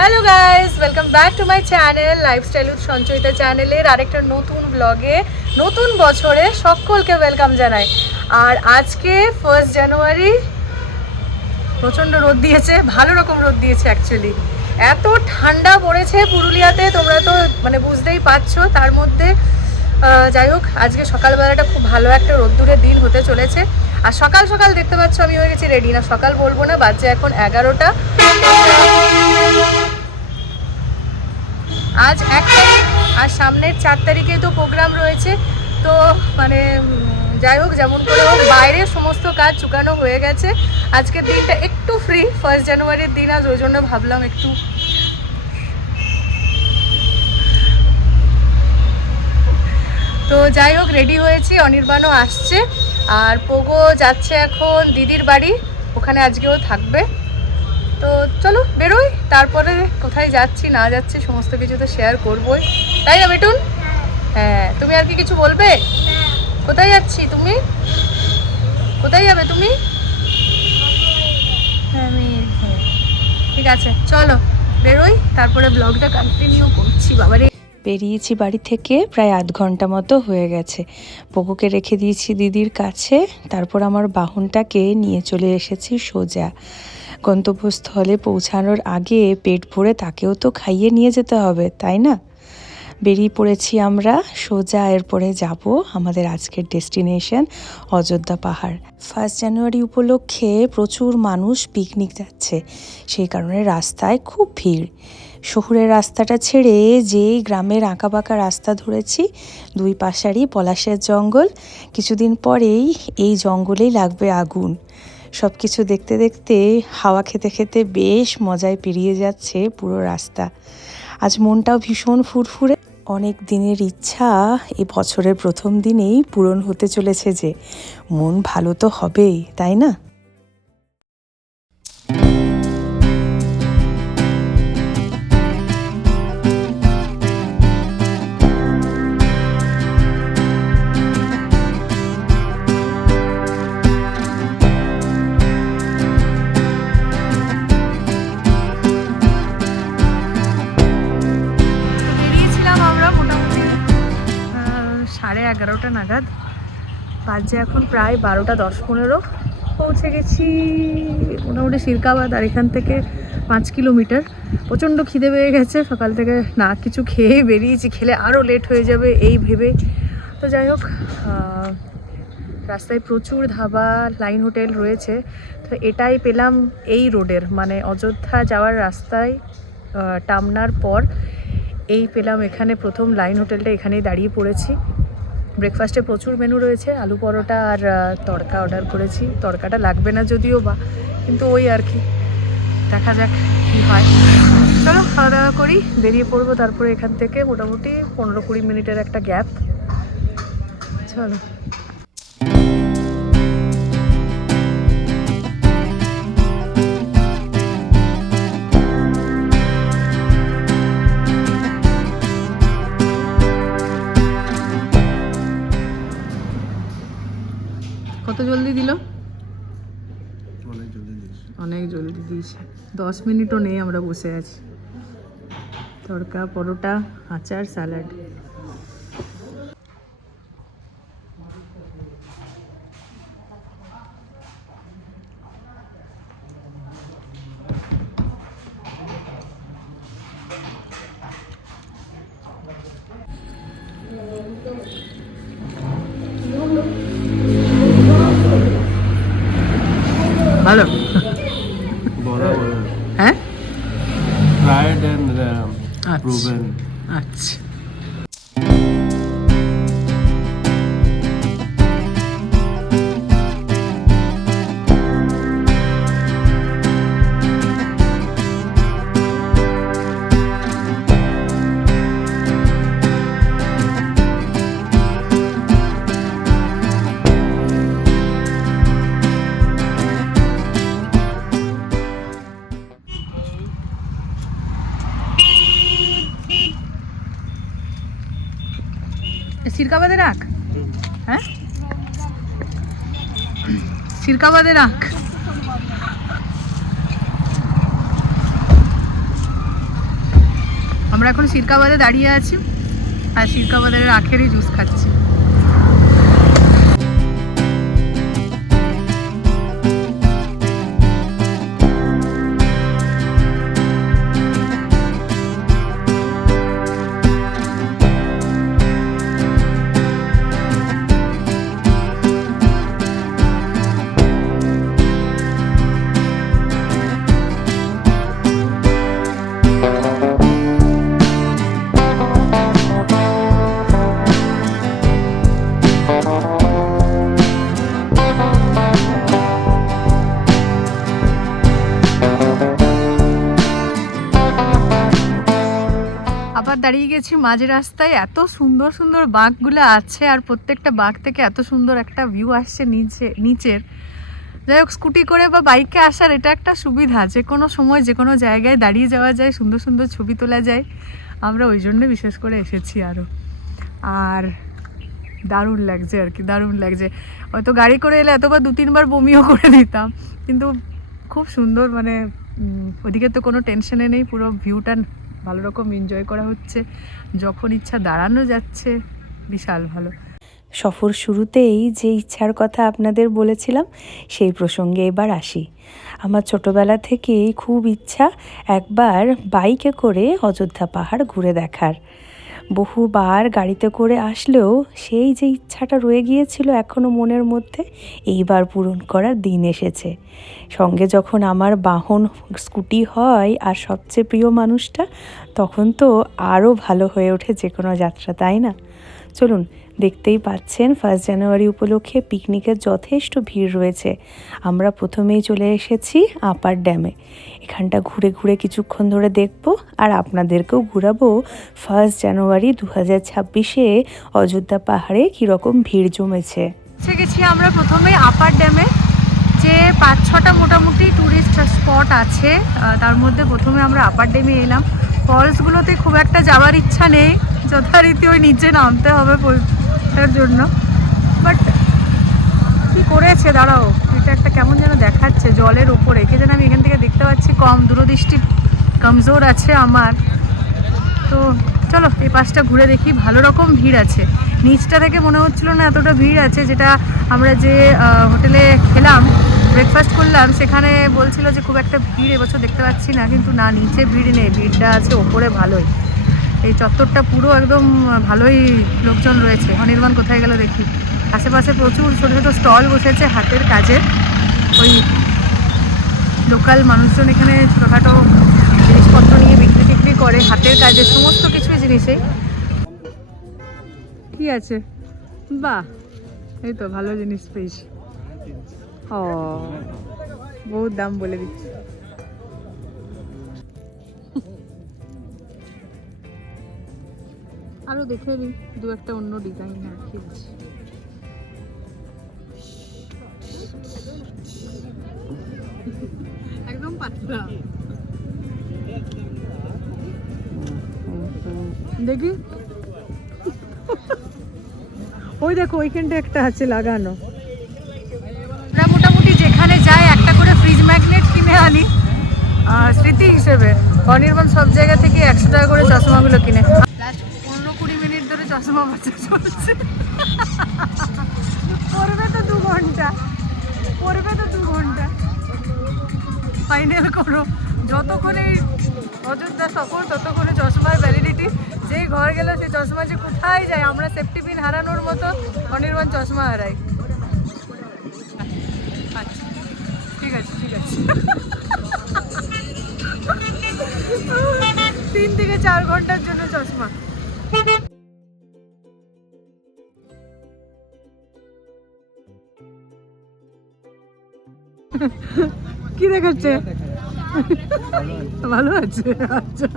Hello guys, welcome back to my channel lifestyle with Sanchayita চ্যানেলের আরেকটা নতুন ব্লগে নতুন বছরে সকলকে ওয়েলকাম জানাই। আর আজকে 1 জানুয়ারি, প্রচণ্ড রোদ দিয়েছে, ভালো রকম রোদ দিয়েছে অ্যাকচুয়ালি। এত ঠান্ডা পড়েছে পুরুলিয়াতে, তোমরা তো মানে বুঝতেই পারছো। তার মধ্যে যাই হোক, আজকে সকালবেলাটা খুব ভালো একটা রোদ্দুরের দিন হতে চলেছে। আর সকাল সকাল দেখতে পাচ্ছ আমি হয়ে গেছি রেডি, না সকাল বলবো না, বাজছে এখন 11টা। আজ 1 তারিখ আর সামনের 4 তারিখে তো প্রোগ্রাম রয়েছে। তো মানে যাই হোক, যেমন করে হোক বাইরে সমস্ত কাজ চুকানো হয়ে গেছে। আজকের দিনটা একটু ফ্রি, 1 জানুয়ারির দিন আজ, ওই জন্য ভাবলাম একটু। তো যাই হোক, রেডি হয়েছি, অনির্বাণও আসছে, আর পোগো যাচ্ছে এখন দিদির বাড়ি, ওখানে আজকেও থাকবে। তো চলো বেরোই, তারপরে কোথায় যাচ্ছি না যাচ্ছি সমস্ত কিছু তো শেয়ার করবোই, তাই না বেটুন? হ্যাঁ, তুমি আর কি কিছু বলবে? কোথায় যাচ্ছি? তুমি কোথায় যাবে তুমি? আমি ঠিক আছে, চলো বেরোই, তারপরে ব্লগটা কন্টিনিউ করছি। বাবারে, বেরিয়েছি বাড়ি থেকে প্রায় 8 ঘন্টা মতো হয়ে গেছে। পোগোকে রেখে দিয়েছি দিদির কাছে, তারপর আমার বাহনটাকে নিয়ে চলে এসেছি সোজা গন্তব্যস্থলে পৌঁছানোর আগে পেট ভরে তাকেও তো খাইয়ে নিয়ে যেতে হবে, তাই না? বেরিয়ে পড়েছি আমরা সোজা। এরপরে যাব আমাদের আজকের ডেস্টিনেশন অযোধ্যা পাহাড়। 1 জানুয়ারি উপলক্ষে প্রচুর মানুষ পিকনিক যাচ্ছে, সেই কারণে রাস্তায় খুব ভিড়। শহুরের রাস্তাটা ছেড়ে যেই গ্রামের আঁকাবাঁকা রাস্তা ধরেছি, 2 পাশারই পলাশের জঙ্গল। কিছুদিন পরেই এই জঙ্গলেই লাগবে আগুন। সব কিছু দেখতে দেখতে, হাওয়া খেতে খেতে বেশ মজায় পেরিয়ে যাচ্ছে পুরো রাস্তা। আজ মনটাও ভীষণ ফুরফুরে। অনেক দিনের ইচ্ছা এই বছরের প্রথম দিনেই পূরণ হতে চলেছে, যে মন ভালো তো হবেই, তাই না? সাড়ে 11টা নাগাদ, বাজে এখন প্রায় 12টা 10-15। পৌঁছে গেছি মোটামুটি সিরকাবাদ, আর এখান থেকে 5 কিলোমিটার। প্রচণ্ড খিদে পেয়ে গেছে, সকাল থেকে না কিছু খেয়েই বেরিয়েছি, খেলে আরও লেট হয়ে যাবে এই ভেবে। তো যাই হোক, রাস্তায় প্রচুর ধাবা, লাইন হোটেল রয়েছে। তো এটাই পেলাম এই রোডের, মানে অযোধ্যা যাওয়ার রাস্তায় টামনার পর এই পেলাম এখানে প্রথম লাইন হোটেলটা, এখানেই দাঁড়িয়ে পড়েছি। ব্রেকফাস্টে প্রচুর মেনু রয়েছে, আলু পরোটা আর তড়কা অর্ডার করেছি। তড়কাটা লাগবে না যদিও বা, কিন্তু ওই আর কি, দেখা যাক কী হয়। চলো খাওয়া দাওয়া করি, বেরিয়ে পড়বো। তারপরে এখান থেকে মোটামুটি 15-20 মিনিটের একটা গ্যাপ। চলো। কত জলদি দিল? অনেক জলদি দিয়েছে, 10 মিনিটও নেই, আমরা বসে আছি। তড়কা, পরোটা, আচার, স্যালাড। ভালো, হ্যাঁ, tried and proven. আচ্ছা, সিরকাবাদে রাখ। হ্যাঁ, সিরকাবাদে রাখ। আমরা এখন সিরকাবাদে দাঁড়িয়ে আছি আর সিরকাবাদের আখেরই জুস খাচ্ছি। আবার দাঁড়িয়ে গেছি মাঝ রাস্তায়। এত সুন্দর সুন্দর বাঁকগুলো আছে আর প্রত্যেকটা বাঁক থেকে এত সুন্দর একটা ভিউ আসছে নিচের। যাই হোক, স্কুটি করে বা বাইকে আসার এটা একটা সুবিধা, যে কোনো সময় যে কোনো জায়গায় দাঁড়িয়ে যাওয়া যায়, সুন্দর সুন্দর ছবি তোলা যায়। আমরা ওই জন্য বিশেষ করে এসেছি আরও। আর দারুণ লাগছে আর কি, দারুণ লাগছে। হয়তো গাড়ি করে এলে এতবার 2-3 বার বমিও করে দিতাম, কিন্তু খুব সুন্দর, মানে ওদিকে তো কোনো টেনশনে নেই, পুরো ভিউটা ভালো রকম এনজয় করা হচ্ছে, যখন ইচ্ছা দাঁড়ানো যাচ্ছে, বিশাল ভালো। সফর শুরুতেই যে ইচ্ছার কথা আপনাদের বলেছিলাম, সেই প্রসঙ্গে এবার আসি। আমার ছোটোবেলা থেকেই খুব ইচ্ছা একবার বাইকে করে অযোধ্যা পাহাড় ঘুরে দেখার। বহুবার গাড়িতে করে আসলেও সেই যে ইচ্ছাটা রয়ে গিয়েছিল এখনও মনের মধ্যে, এইবার পূরণ করার দিন এসেছে। সঙ্গে যখন আমার বাহন স্কুটি হয় আর সবচেয়ে প্রিয় মানুষটা, তখন তো আরও ভালো হয়ে ওঠে যে কোনো যাত্রা, তাই না? চলুন, দেখতেই পাচ্ছেন 1 জানুয়ারি উপলক্ষে পিকনিকের যথেষ্ট ভিড় রয়েছে। আমরা প্রথমেই চলে এসেছি আপার ড্যামে। এখানটা ঘুরে ঘুরে কিছুক্ষণ ধরে দেখব আর আপনাদেরকেও ঘুরাবো 1 জানুয়ারি 2026-এ অযোধ্যা পাহাড়ে কীরকম ভিড় জমেছে। গেছি আমরা প্রথমে আপার ড্যামে, যে 5-6টা মোটামুটি ট্যুরিস্ট স্পট আছে, তার মধ্যে প্রথমে আমরা আপার ড্যামে এলাম। ফলসগুলোতে খুব একটা যাওয়ার ইচ্ছা নেই, যথারীতি ওই নিচে নামতে হবে তার জন্য। বাট কী করেছে, দাঁড়াও, এটা একটা কেমন যেন দেখাচ্ছে জলের ওপরে, কে যেন আমি এখান থেকে দেখতে পাচ্ছি, কম দূরদৃষ্টি কমজোর আছে আমার। তো চলো এই পাশটা ঘুরে দেখি। ভালো রকম ভিড় আছে, নিচটা থেকে মনে হচ্ছিল না এতটা ভিড় আছে। যেটা আমরা যে হোটেলে খেলাম, ব্রেকফাস্ট করলাম, সেখানে বলছিল যে খুব একটা ভিড় এবছর দেখতে পাচ্ছি না, কিন্তু না, নিচে ভিড় নেই, ভিড়টা আছে ওপরে ভালোই। এই চত্বরটা পুরো একদম ভালোই লোকজন রয়েছে। অনির্বাণ কোথায় গেল দেখি। আশেপাশে প্রচুর ছোটো ছোটো স্টল বসেছে হাতের কাজের, ওই লোকাল মানুষজন এখানে ছোটোখাটো জিনিসপত্র নিয়ে বিক্রি টিক্রি করে, হাতের কাজের সমস্ত কিছুই জিনিসেই। কি আছে, বাহ, এই তো ভালো জিনিস পেয়েছি। ও, বহুত দাম বলে দিচ্ছি। আরো দেখে নিই 2-একটা অন্য ডিজাইন রাখি আছে। একদম পাতলা, দেখি। ওই দেখো ওইখানটা একটা আছে লাগানো। আমরা মোটামুটি যেখানে যাই একটা করে ফ্রিজ ম্যাগনেট কিনে আনি স্মৃতি হিসেবে। অনির্বাণ সব জায়গা থেকে 100 টাকা করে চশমাগুলো কিনে। লাস্ট 15-20 মিনিট ধরে চশমা বাঁচা চলছে। পড়বে তো 2 ঘন্টা, পড়বে তো 2 ঘন্টা। ফাইনাল করো, যতক্ষণে অযোধ্যা সফর ততক্ষণে চশমার ভ্যালিডিটি। যেই ঘর গেল সেই চশমা যে কোথায় যায়, আমরা সেফটি পিন হারানোর মতো অনির্বাণ চশমা হারাই। আচ্ছা ঠিক আছে, ঠিক আছে। 3 থেকে 4 ঘন্টার জন্য চশমা। কি দেখাচ্ছে? ভালো আছে, আচ্ছা।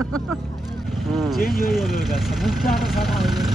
চেঞ্জ হয়ে যাবে ওটা, মুখটা আরো সাদা হয়ে যাবে।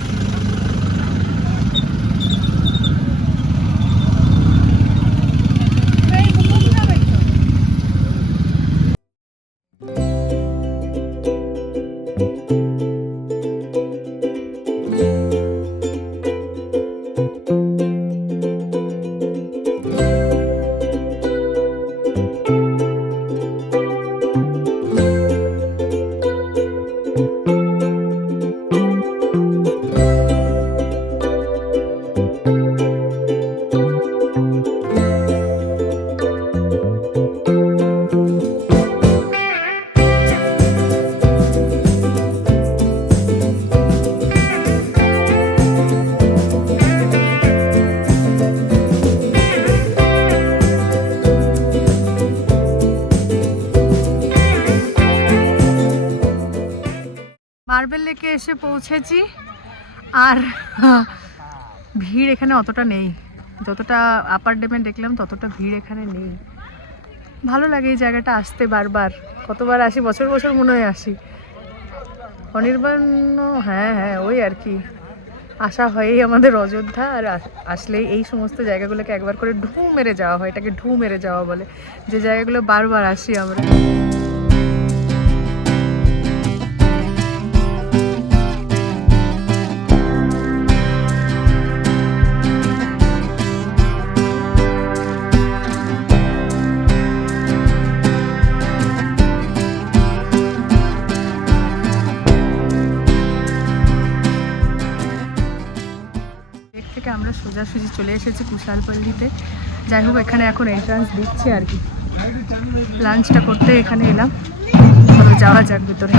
মার্বেল লেকে এসে পৌঁছেছি, আর ভিড় এখানে অতটা নেই, যতটা আপার ড্যামে দেখলাম ততটা ভিড় এখানে নেই। ভালো লাগে এই জায়গাটা আসতে, বারবার কতবার আসি, বছর বছর মনে হয় আসি। অনির্বাণ, হ্যাঁ হ্যাঁ ওই আর কি, আসা হয়ই আমাদের অযোধ্যা। আর আসলেই এই সমস্ত জায়গাগুলোকে একবার করে ঢু মেরে যাওয়া হয়, এটাকে ঢু মেরে যাওয়া বলে, যে জায়গাগুলো বারবার আসি আমরা। থেকে আমরা সোজাসুজি চলে এসেছি কুশালপল্লিতে। যাই হোক, এখানে এখন এন্ট্রান্স দিচ্ছে আর কি, লাঞ্চটা করতে এখানে এলাম। চলো যাওয়া যাক ভিতরে।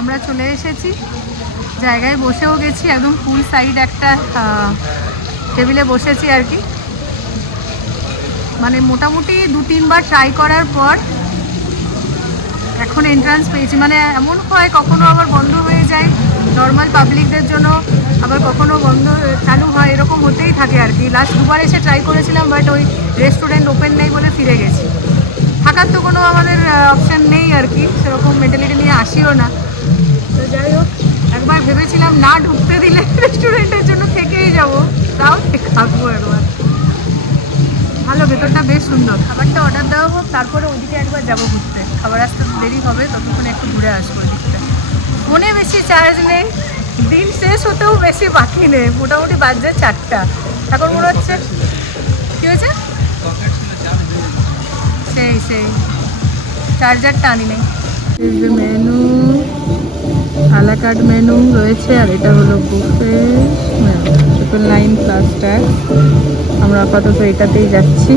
আমরা চলে এসেছি, জায়গায় বসেও গেছি, একদম ফুল সাইড একটা টেবিলে বসেছি আর কি। মানে মোটামুটি 2-3 বার ট্রাই করার পর এখন এন্ট্রান্স পেয়েছি। মানে এমন হয় কখনো আবার বন্ধ হয়ে যায় নর্মাল পাবলিকদের জন্য, আবার কখনো বন্ধ চালু হয়, এরকম হতেই থাকে আর কি। লাস্ট 2বার এসে ট্রাই করেছিলাম, বাট ওই রেস্টুরেন্ট ওপেন নেই বলে ফিরে গেছি। থাকার তো কোনো আমাদের অপশান নেই আর কি, সেরকম মেন্টালিটি নিয়ে আসিও না। তো যাই হোক, একবার ভেবেছিলাম না ঢুকতে দিলে রেস্টুরেন্টের জন্য থেকেই যাব, তাও থাকবো একবার। ভালো, ভেতরটা বেশ সুন্দর। খাবারটা অর্ডার দেওয়া হোক, তারপরে ওইদিকে একবার যাবো ঘুরতে। খাবার আসতে দেরি হবে, ততক্ষণে একটু ঘুরে আসবো ওইদিকটা। ফোনে বেশি চার্জ নেই, দিন শেষ হতেও বেশি বাকি নেই, মোটামুটি বাজছে 4টা। এখন মনে হচ্ছে কী হয়েছে, সেই চার্জারটা আনি নেই। মেনু আলাকার্ট মেনু রয়েছে, আর এটা হলো বুফে মেনু, 999 +, ট্যাক্স। আমরা আপাতত এটাতেই যাচ্ছি।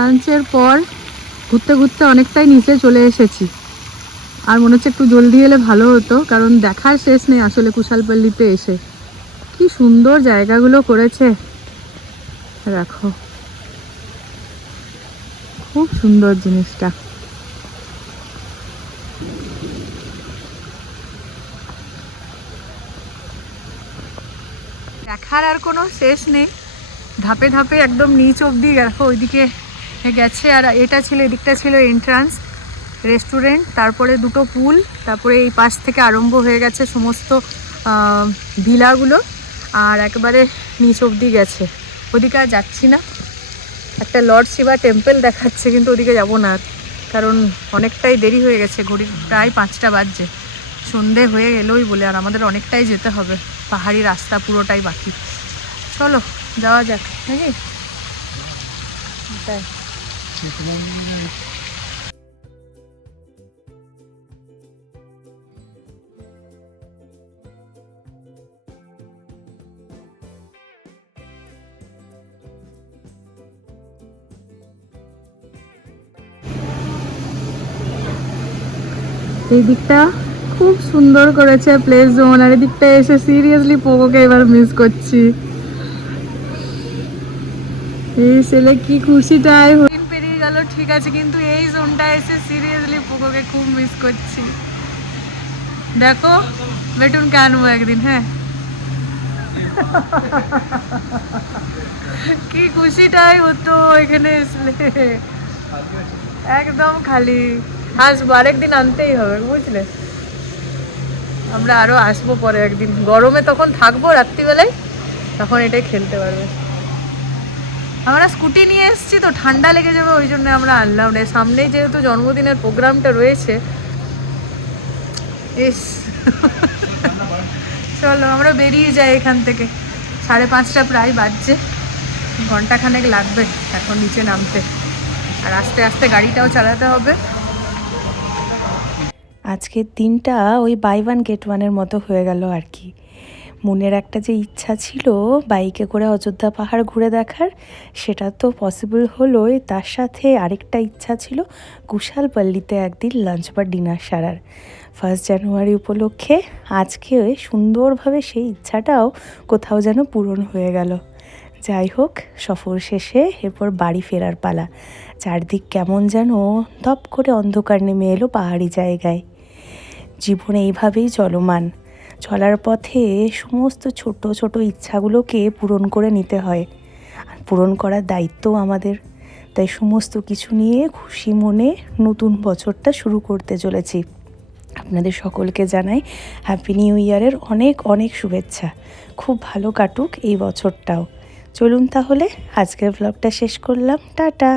লাঞ্চের পর ঘুরতে ঘুরতে অনেকটাই নিচে চলে এসেছি। আর মনে হচ্ছে একটু জলদি এলে ভালো হতো, কারণ দেখার শেষ নেই আসলে কুশালপল্লীতে এসে। কি সুন্দর জায়গাগুলো করেছে, দেখো খুব সুন্দর জিনিসটা। দেখার আর কোনো শেষ নেই, ধাপে ধাপে একদম নিচ অবধি দেখো ওইদিকে গেছে। আর এটা ছিল, এদিকটা ছিল এন্ট্রান্স রেস্টুরেন্ট, তারপরে দুটো পুল, তারপরে এই পাশ থেকে আরম্ভ হয়ে গেছে সমস্ত ভিলাগুলো, আর একেবারে নিচ অবধি গেছে। ওদিকে আর যাচ্ছি না। একটা লর্ড শিবা টেম্পল দেখাচ্ছে, কিন্তু ওদিকে যাবো না আর, কারণ অনেকটাই দেরি হয়ে গেছে, ঘড়ির প্রায় 5টা বাজছে, সন্ধে হয়ে এলোই বলে। আর আমাদের অনেকটাই যেতে হবে, পাহাড়ি রাস্তা পুরোটাই বাকি। চলো যাওয়া যাক নাকি। তাই এই দিকটা খুব সুন্দর করেছে প্লে জোন, আর এই দিকটা এসে সিরিয়াসলি পোকোকে এবার মিস করছি। এই ছেলে কি খুশিটাই পেরিয়ে গেল ঠিক আছে, কিন্তু এই জোনটা এসে সিরিয়াসলি পোকোকে খুব মিস করছি। দেখো বেটুন কে আনবো একদিন। হ্যাঁ কি খুশিটাই হতো এখানে আসলে, একদম খালি। আসবো আরেকদিন, আনতেই হবে বুঝলে। আমরা আরো আসবো পরে একদিন, গরমে তখন থাকবো রাত্রিবেলায়, তখন এটাই খেলতে পারবে। আমরা স্কুটি নিয়ে এসেছি তো ঠান্ডা লেগে যাবে, ওই জন্য আমরা আনলাম না। সামনেই যেহেতু জন্মদিনের প্রোগ্রামটা রয়েছে, ইস চলো আমরা বেরিয়ে যাই এখান থেকে। 5:30 প্রায় বাজছে, ঘন্টাখানেক লাগবে এখন নিচে নামতে, আর আস্তে আস্তে গাড়িটাও চালাতে হবে। আজকের দিনটা ওই বাই ওয়ান গেট ওয়ানের মতো হয়ে গেল আর কি। মনের একটা যে ইচ্ছা ছিল বাইকে করে অযোধ্যা পাহাড় ঘুরে দেখার, সেটা তো পসিবল হলোই, তার সাথে আরেকটা ইচ্ছা ছিল কুশালপল্লীতে একদিন লাঞ্চ বা ডিনার সারার। 1 জানুয়ারি উপলক্ষে আজকে সুন্দরভাবে সেই ইচ্ছাটাও কোথাও যেন পূরণ হয়ে গেল। যাই হোক, সফর শেষে এরপর বাড়ি ফেরার পালা। চারদিক কেমন যেন ধপ করে অন্ধকার নেমে এলো পাহাড়ি জায়গায়। জীবন এইভাবেই চলমান, চলার পথে সমস্ত ছোট ছোট ইচ্ছাগুলোকে পূরণ করে নিতে হয়, আর পূরণ করার দায়িত্বও আমাদের। তাই সমস্ত কিছু নিয়ে খুশি মনে নতুন বছরটা শুরু করতে চলেছি। আপনাদের সকলকে জানাই হ্যাপি নিউ ইয়ারের অনেক অনেক শুভেচ্ছা। খুব ভালো কাটুক এই বছরটাও। চলুন তাহলে আজকের ব্লগটা শেষ করলাম, টাটা।